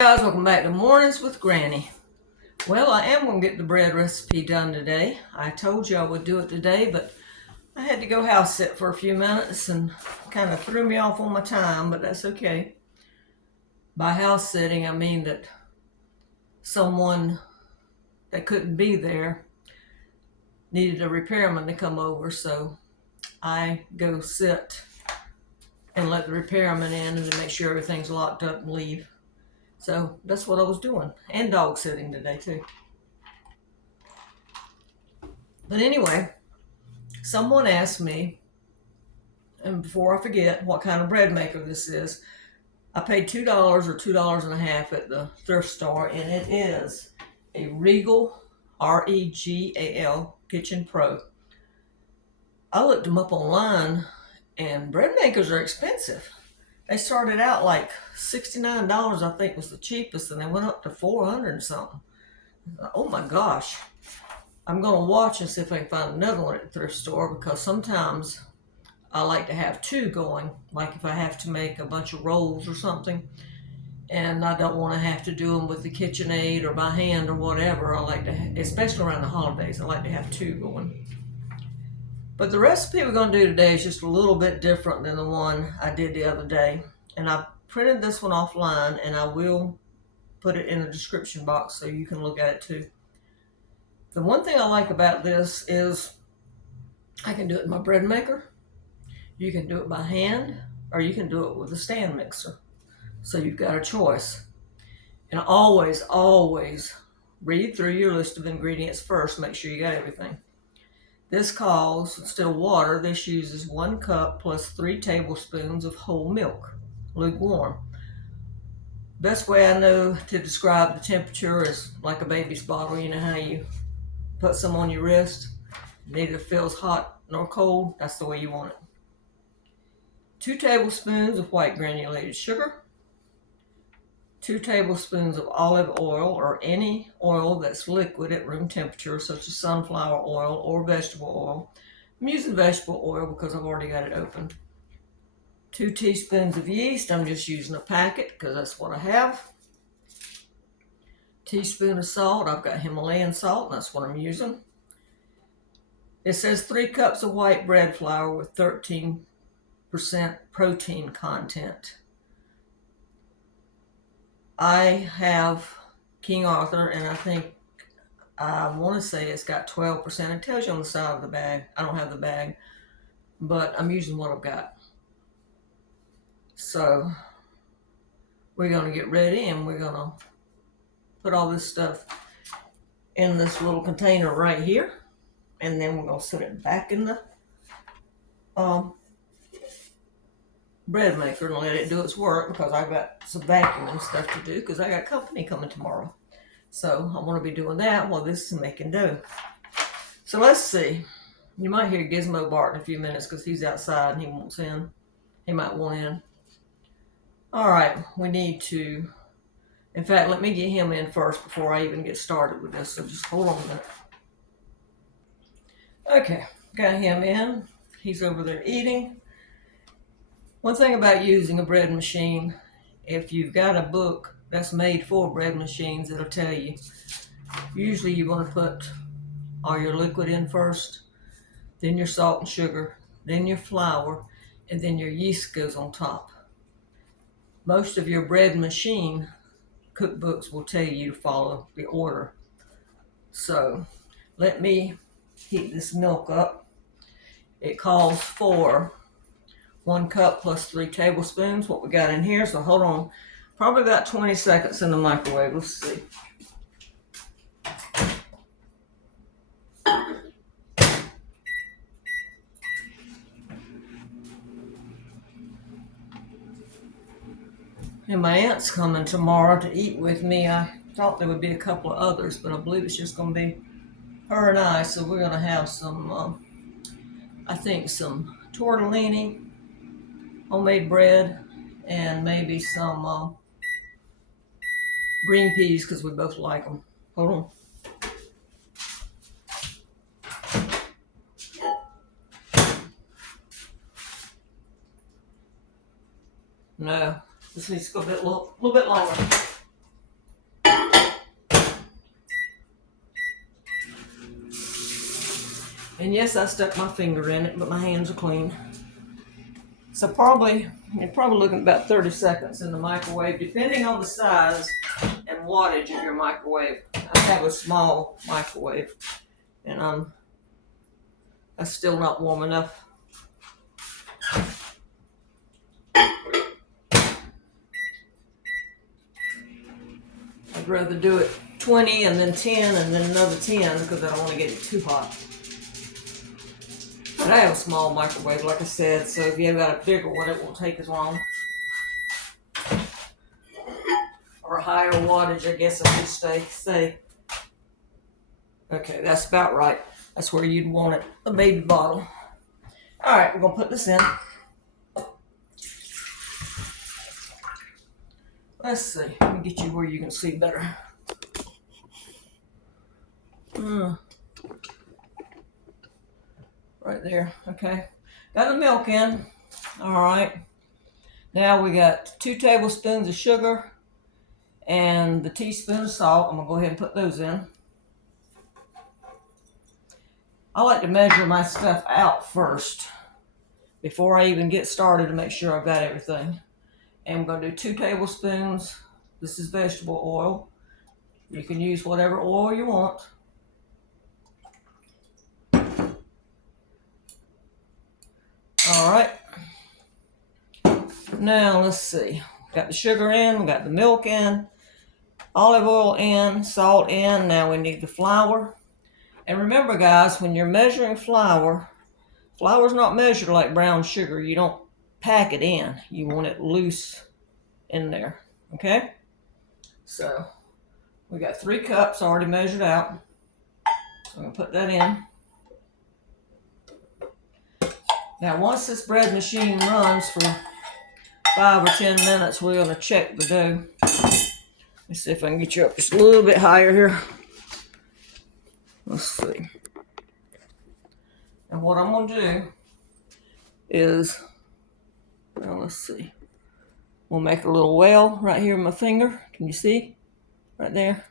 Guys, welcome back to Mornings with Granny. Well, I am going to get the bread recipe done today. I told you I would do it today, but I had to go house sit for a few minutes and kind of threw me off on my time, but that's okay. By house sitting, I mean that someone that couldn't be there needed a repairman to come over, so I go sit and let the repairman in and then make sure everything's locked up and leave. So that's what I was doing, and dog sitting today too. But anyway, someone asked me, and before I forget, what kind of bread maker this is. I paid $2 or $2.50 at the thrift store, and it is a Regal, R-E-G-A-L, Kitchen Pro. I looked them up online, and bread makers are expensive. They started out like $69, I think, was the cheapest, and they went up to $400 and something. Oh my gosh. I'm going to watch and see if I can find another one at the thrift store, because sometimes I like to have two going, like if I have to make a bunch of rolls or something, and I don't want to have to do them with the KitchenAid or by hand or whatever. I like to, especially around the holidays, I like to have two going. But the recipe we're going to do today is just a little bit different than the one I did the other day. And I printed this one offline, and I will put it in the description box so you can look at it too. The one thing I like about this is I can do it in my bread maker. You can do it by hand, or you can do it with a stand mixer. So you've got a choice. And always read through your list of ingredients first. Make sure you got everything. This calls, still water, this uses 1 cup plus 3 tablespoons of whole milk, lukewarm. Best way I know to describe the temperature is like a baby's bottle. You know how you put some on your wrist, neither feels hot nor cold? That's the way you want it. 2 tablespoons of white granulated sugar, 2 tablespoons of olive oil or any oil that's liquid at room temperature, such as sunflower oil or vegetable oil. I'm using vegetable oil because I've already got it open. 2 teaspoons of yeast. I'm just using a packet because that's what I have. Teaspoon of salt. I've got Himalayan salt, and that's what I'm using. It says 3 cups of white bread flour with 13% protein content. I have King Arthur, and I want to say it's got 12%. It tells you on the side of the bag. I don't have the bag, but I'm using what I've got. So we're going to get ready, and we're going to put all this stuff in this little container right here, and then we're going to set it back in the bread maker and let it do its work, because I've got some vacuuming stuff to do because I got company coming tomorrow. So I want to be doing that while this is making dough. So let's see. You might hear Gizmo bark in a few minutes because he's outside and he wants in. He might want in. All right, we need to, in fact, let me get him in first before I even get started with this. So just hold on a minute. Okay, got him in. He's over there eating. One thing about using a bread machine, if you've got a book that's made for bread machines, it'll tell you, usually you want to put all your liquid in first, then your salt and sugar, then your flour, and then your yeast goes on top. Most of your bread machine cookbooks will tell you to follow the order. So let me heat this milk up. It calls for 1 cup plus 3 tablespoons, what we got in here. So hold on, probably about 20 seconds in the microwave. Let's see. And my aunt's coming tomorrow to eat with me. I thought there would be a couple of others, but I believe it's just going to be her and I. So we're going to have some, I think some tortellini, homemade bread, and maybe some green peas because we both like them. Hold on. No, this needs to go a little bit longer. And yes, I stuck my finger in it, but my hands are clean. So you're probably looking at about 30 seconds in the microwave, depending on the size and wattage of your microwave. I have a small microwave, and that's still not warm enough. I'd rather do it 20 and then 10 and then another 10 because I don't want to get it too hot. But I have a small microwave, like I said, so if you've got a bigger one, it won't take as long. Or higher wattage, I guess I should say. Okay, that's about right. That's where you'd want it, a baby bottle. All right, we're gonna put this in. Let's see, let me get you where you can see better. Right there, okay. Got the milk in, all right. Now we got 2 tablespoons of sugar and the teaspoon of salt. I'm gonna go ahead and put those in. I like to measure my stuff out first before I even get started to make sure I've got everything. And I'm going to do 2 tablespoons. This is vegetable oil. You can use whatever oil you want. All right. Now let's see. Got the sugar in, we got the milk in, olive oil in, salt in. Now we need the flour. And remember, guys, when you're measuring flour's not measured like brown sugar. You don't pack it in. You want it loose in there, okay? So we got 3 cups already measured out. So I'm gonna put that in. Now once this bread machine runs for 5 or 10 minutes, we're gonna check the dough. Let's see if I can get you up just a little bit higher here. Let's see. And what I'm gonna do is, well, let's see. We'll make a little well right here in my finger. Can you see? Right there.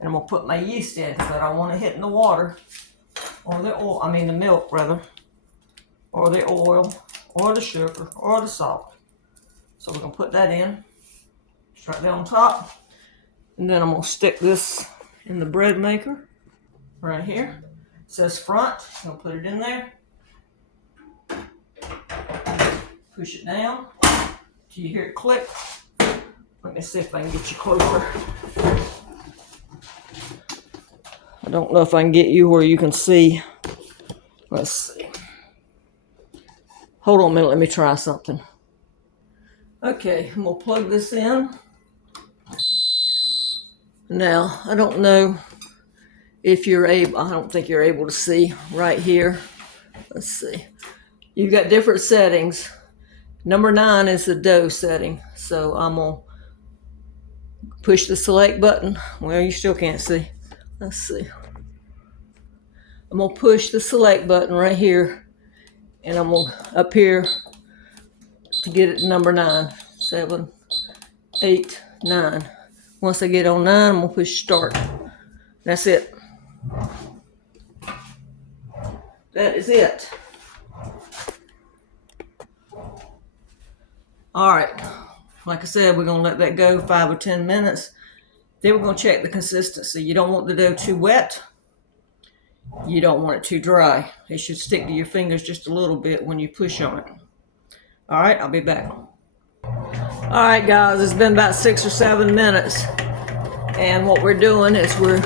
And I'm gonna put my yeast in because I don't want to hit in the water or the oil, the milk rather, or the oil, or the sugar, or the salt. So we're gonna put that in. It's right there on top. And then I'm gonna stick this in the bread maker right here. It says front. I'm gonna put it in there. Push it down. Do you hear it click? Let me see if I can get you closer. I don't know if I can get you where you can see. Let's see. Hold on a minute, let me try something. Okay, I'm gonna plug this in. Now, I don't know if you're able, I don't think you're able to see right here. Let's see. You've got different settings. Number 9 is the dough setting. So I'm gonna push the select button. Well, you still can't see. Let's see. I'm gonna push the select button right here, and I'm gonna up here to get it to number 9. 7, 8, 9. Once I get on 9, I'm gonna push start. That's it. That is it. All right, like I said, we're gonna let that go 5 or 10 minutes. Then we're gonna check the consistency. You don't want the dough too wet. You don't want it too dry. It should stick to your fingers just a little bit when you push on it. All right, I'll be back. All right, guys, it's been about 6 or 7 minutes. And what we're doing is we're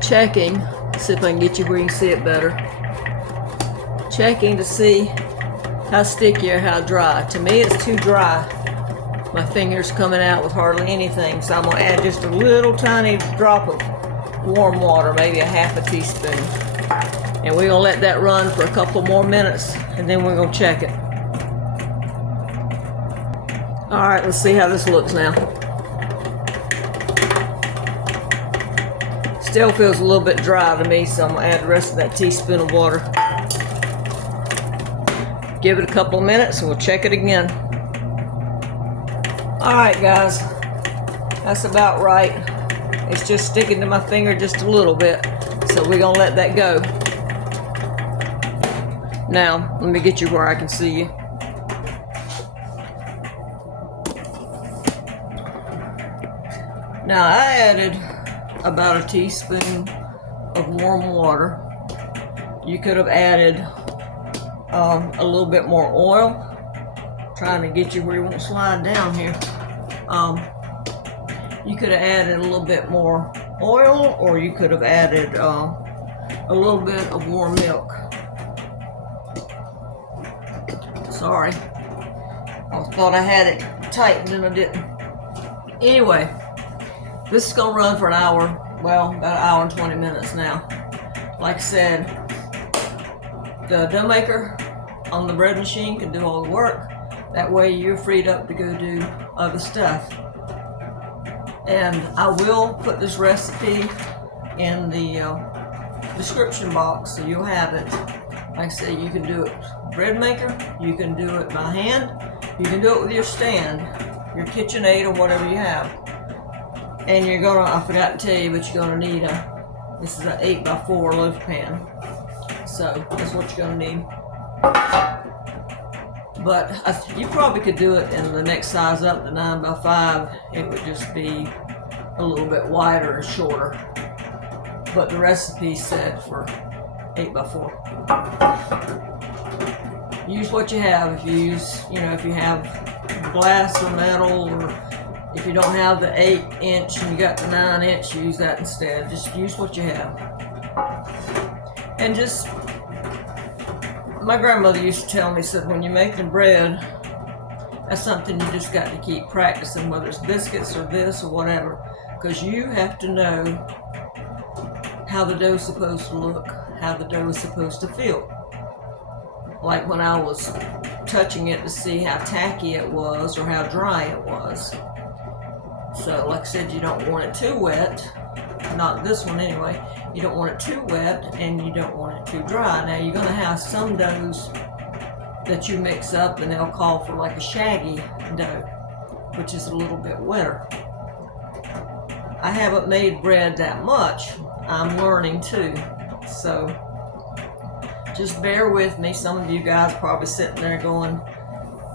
checking, see if I can get you where you can see it better. Checking to see how sticky or how dry. To me, it's too dry. My finger's coming out with hardly anything, so I'm gonna add just a little tiny drop of warm water, maybe a half a teaspoon. And we're gonna let that run for a couple more minutes, and then we're gonna check it. All right, let's see how this looks now. Still feels a little bit dry to me, so I'm gonna add the rest of that teaspoon of water. Give it a couple of minutes and we'll check it again. All right, guys, that's about right. It's just sticking to my finger just a little bit, so we're gonna let that go. Now, let me get you where I can see you. Now, I added about a teaspoon of warm water. You could have added a little bit more oil. Trying to get you where you won't slide down here. You could have added a little bit more oil, or you could have added a little bit of warm milk. Sorry, I thought I had it tightened and I didn't. Anyway, this is gonna run for an hour, well, about an hour and 20 minutes now. Like I said, the dough maker on the bread machine can do all the work. That way you're freed up to go do other stuff. And I will put this recipe in the description box so you'll have it. Like I said, you can do it bread maker, you can do it by hand, you can do it with your stand, your KitchenAid or whatever you have. And you're gonna, I forgot to tell you, but you're gonna need this is an 8x4 loaf pan. So that's what you're gonna need. But you probably could do it in the next size up, the 9x5. It would just be a little bit wider and shorter. But the recipe's set for 8x4. Use what you have. If you use, if you have glass or metal, or if you don't have the 8-inch and you got the 9-inch, use that instead. Just use what you have. And just, my grandmother used to tell me, said when you're making bread, that's something you just got to keep practicing, whether it's biscuits or this or whatever, because you have to know how the dough's supposed to look, how the dough is supposed to feel. Like when I was touching it to see how tacky it was or how dry it was. So like I said, you don't want it too wet, not this one anyway. You don't want it too wet and you don't want it too dry. Now you're going to have some doughs that you mix up and they'll call for like a shaggy dough, which is a little bit wetter. I haven't made bread that much. I'm learning too. So just bear with me. Some of you guys are probably sitting there going,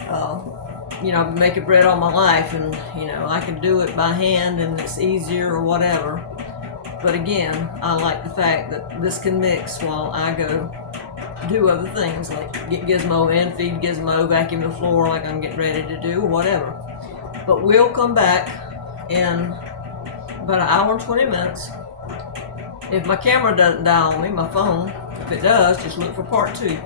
I've been making bread all my life and, I can do it by hand and it's easier or whatever. But again, I like the fact that this can mix while I go do other things like get Gizmo in, feed Gizmo, vacuum the floor like I'm getting ready to do, or whatever. But we'll come back in about an hour and 20 minutes. If my camera doesn't die on me, my phone, if it does, just look for part 2.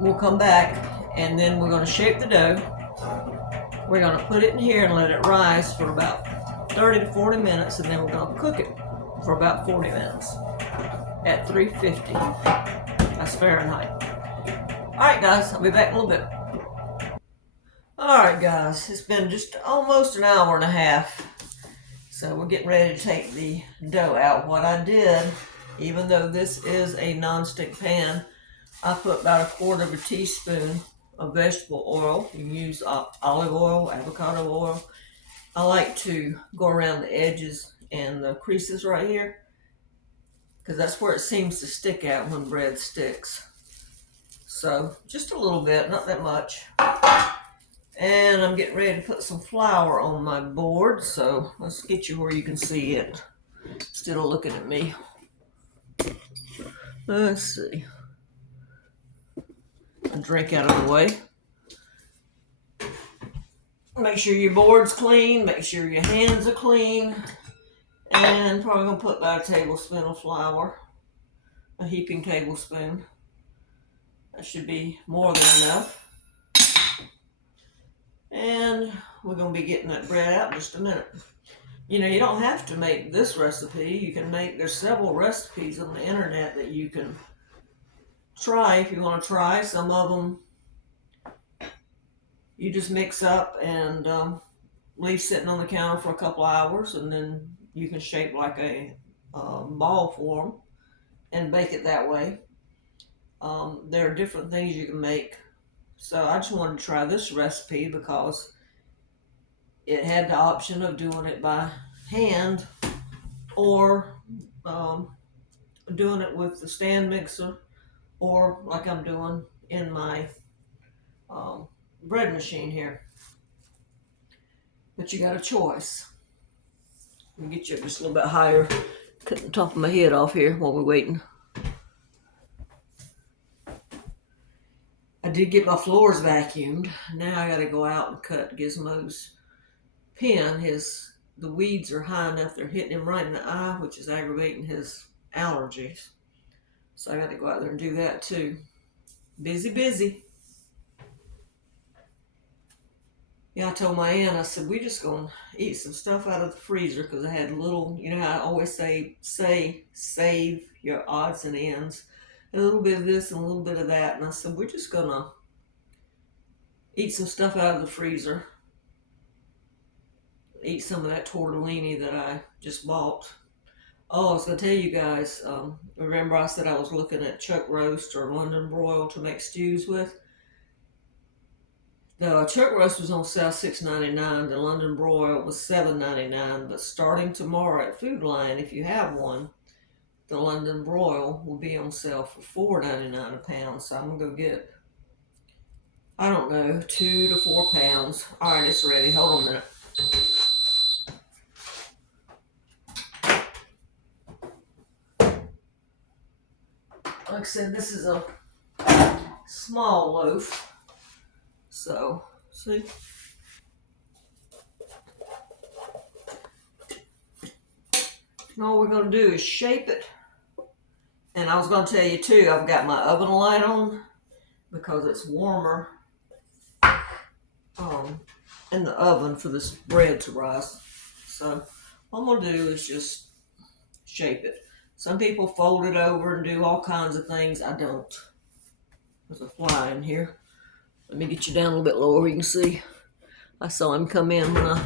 We'll come back and then we're going to shape the dough. We're going to put it in here and let it rise for about 30 to 40 minutes, and then we're going to cook it for about 40 minutes at 350. That's Fahrenheit. Alright guys, I'll be back in a little bit. Alright guys, it's been just almost an hour and a half. So we're getting ready to take the dough out. What I did, even though this is a non-stick pan, I put about 1/4 teaspoon of vegetable oil. You can use olive oil, avocado oil. I like to go around the edges and the creases right here, because that's where it seems to stick out when bread sticks. So just a little bit, not that much. And I'm getting ready to put some flour on my board, so let's get you where you can see it instead of looking at me. Let's see. A drink out of the way. Make sure your board's clean, make sure your hands are clean, and probably gonna put about a tablespoon of flour, a heaping tablespoon. That should be more than enough. And we're gonna be getting that bread out in just a minute. You don't have to make this recipe. You can there's several recipes on the internet that you can try if you want to try. Some of them you just mix up and leave sitting on the counter for a couple hours, and then you can shape like a ball form and bake it that way. There are different things you can make. So I just wanted to try this recipe because it had the option of doing it by hand or doing it with the stand mixer or like I'm doing in my um, bread machine here. But you got a choice. Let me get you up just a little bit higher. Cut the top of my head off here while we're waiting. I did get my floors vacuumed. Now I got to go out and cut Gizmo's pen. The weeds are high enough; they're hitting him right in the eye, which is aggravating his allergies. So I got to go out there and do that too. Busy, busy. Yeah, I told my aunt, I said, we just gonna eat some stuff out of the freezer because I had little, you know how I always say save your odds and ends. A little bit of this and a little bit of that. And I said, we're just gonna eat some stuff out of the freezer. Eat some of that tortellini that I just bought. Oh, I was gonna tell you guys, remember I said I was looking at chuck roast or London broil to make stews with? The chuck roast was on sale $6.99. The London broil was $7.99. But starting tomorrow at Food Lion, if you have one, the London broil will be on sale for $4.99 a pound. So I'm gonna go get, I don't know, 2 to 4 pounds. All right, it's ready. Hold on a minute. Like I said, this is a small loaf. So, see? And all we're going to do is shape it. And I was going to tell you too, I've got my oven light on because it's warmer in the oven for this bread to rise. So what I'm going to do is just shape it. Some people fold it over and do all kinds of things. I don't. There's a fly in here. Let me get you down a little bit lower where you can see. I saw him come in when I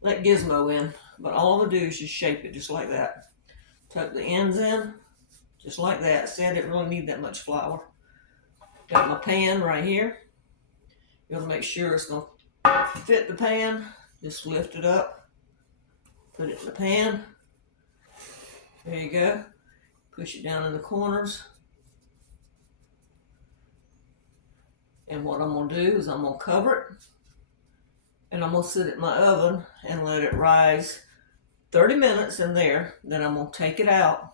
let Gizmo in. But all I'm going to do is just shape it just like that. Tuck the ends in, just like that. See, I didn't really need that much flour. Got my pan right here. You want to make sure it's going to fit the pan. Just lift it up. Put it in the pan. There you go. Push it down in the corners. And what I'm going to do is I'm going to cover it. And I'm going to sit it in my oven and let it rise 30 minutes in there. Then I'm going to take it out.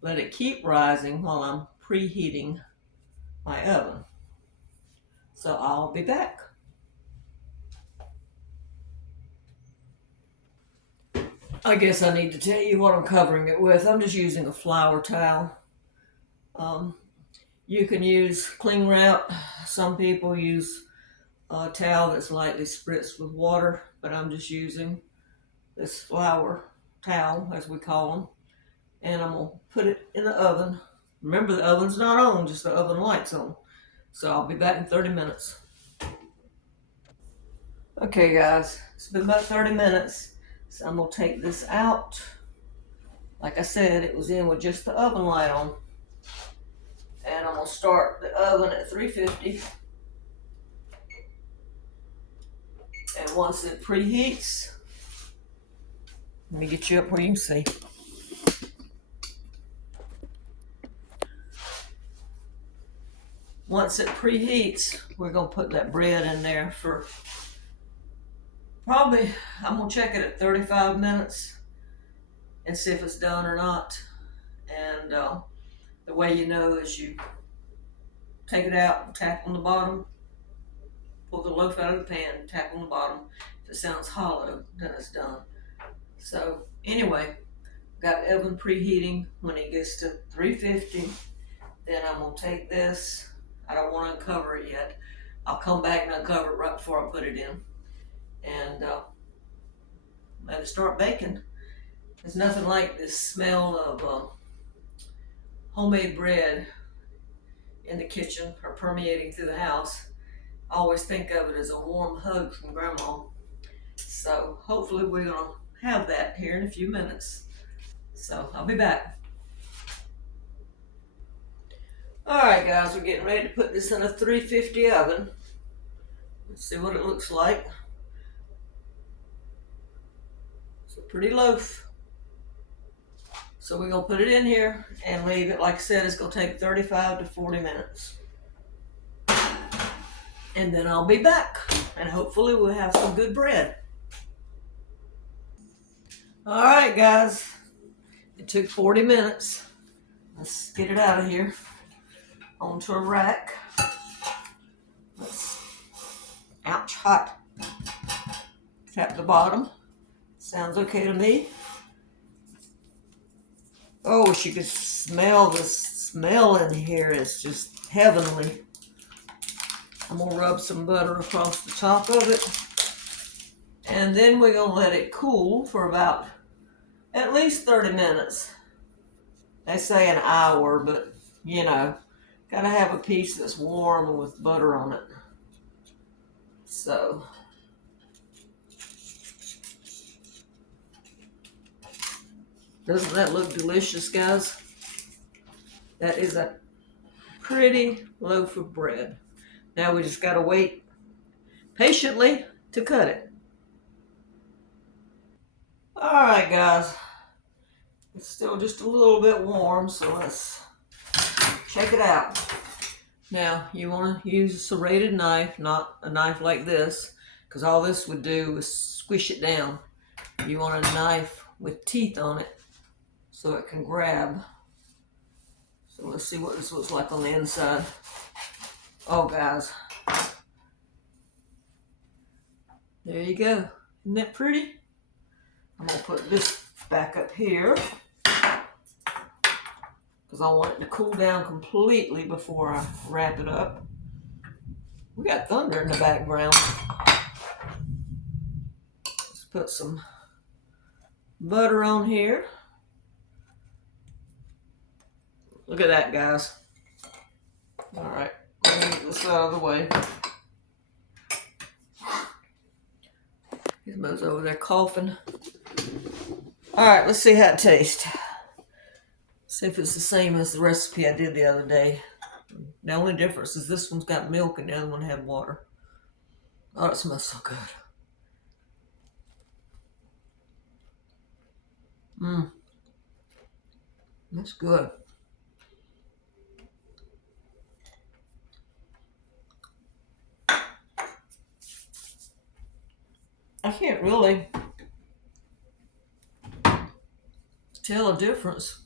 Let it keep rising while I'm preheating my oven. So I'll be back. I guess I need to tell you what I'm covering it with. I'm just using a flour towel. You can use cling wrap. Some people use a towel that's lightly spritzed with water, but I'm just using this flour towel, as we call them. And I'm going to put it in the oven. Remember, the oven's not on, just the oven light's on. So I'll be back in 30 minutes. Okay, guys, it's been about 30 minutes. So I'm going to take this out. Like I said, it was in with just the oven light on. And I'm going to start the oven at 350. And once it preheats, let me get you up where you can see. Once it preheats, we're going to put that bread in there for probably, I'm going to check it at 35 minutes and see if it's done or not. And the way you know is you take it out and tap on the bottom, pull the loaf out of the pan, tap on the bottom. If it sounds hollow, then it's done. So anyway, got the oven preheating. When it gets to 350, then I'm going to take this. I don't want to uncover it yet. I'll come back and uncover it right before I put it in. And let it start baking. There's nothing like the smell of homemade bread in the kitchen or permeating through the house. I always think of it as a warm hug from Grandma. So hopefully we're going to have that here in a few minutes. So I'll be back. Alright guys, we're getting ready to put this in a 350 oven. Let's see what it looks like. It's a pretty loaf. So we're going to put it in here and leave it. Like I said, it's going to take 35 to 40 minutes. And then I'll be back. And hopefully we'll have some good bread. All right, guys. It took 40 minutes. Let's get it out of here. Onto a rack. Ouch, hot. Tap the bottom. Sounds okay to me. Oh, wish you could smell the smell in here. It's just heavenly. I'm going to rub some butter across the top of it. And then we're going to let it cool for about at least 30 minutes. They say an hour, but you know, got to have a piece that's warm and with butter on it. So, doesn't that look delicious, guys? That is a pretty loaf of bread. Now we just got to wait patiently to cut it. All right, guys. It's still just a little bit warm, so let's check it out. Now, you want to use a serrated knife, not a knife like this, because all this would do is squish it down. You want a knife with teeth on it so it can grab. So let's see what this looks like on the inside. Oh, guys. There you go. Isn't that pretty? I'm going to put this back up here because I want it to cool down completely before I wrap it up. We got thunder in the background. Let's put some butter on here. Look at that, guys. All right, let me get this out of the way. Gizmo's over there coughing. All right, let's see how it tastes. See if it's the same as the recipe I did the other day. The only difference is this one's got milk and the other one had water. Oh, it smells so good. That's good. I can't really tell a difference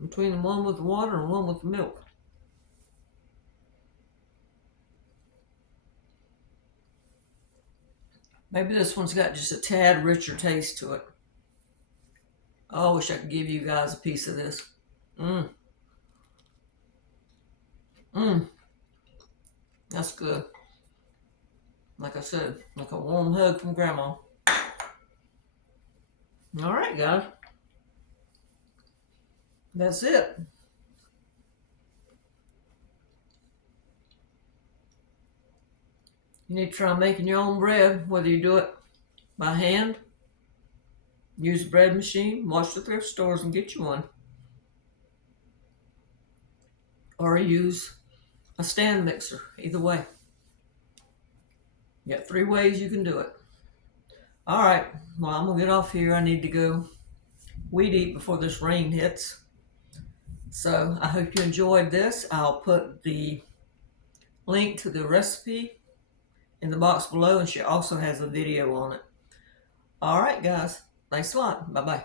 between the one with the water and one with the milk. Maybe this one's got just a tad richer taste to it. Oh, I wish I could give you guys a piece of this. That's good. Like I said, like a warm hug from Grandma. All right, guys. That's it. You need to try making your own bread, whether you do it by hand, use a bread machine, watch the thrift stores and get you one, or use a stand mixer. Either way. You got 3 ways you can do it. All right, well, I'm going to get off here. I need to go weed eat before this rain hits. So I hope you enjoyed this. I'll put the link to the recipe in the box below, and she also has a video on it. All right, guys. Thanks a lot. Bye-bye.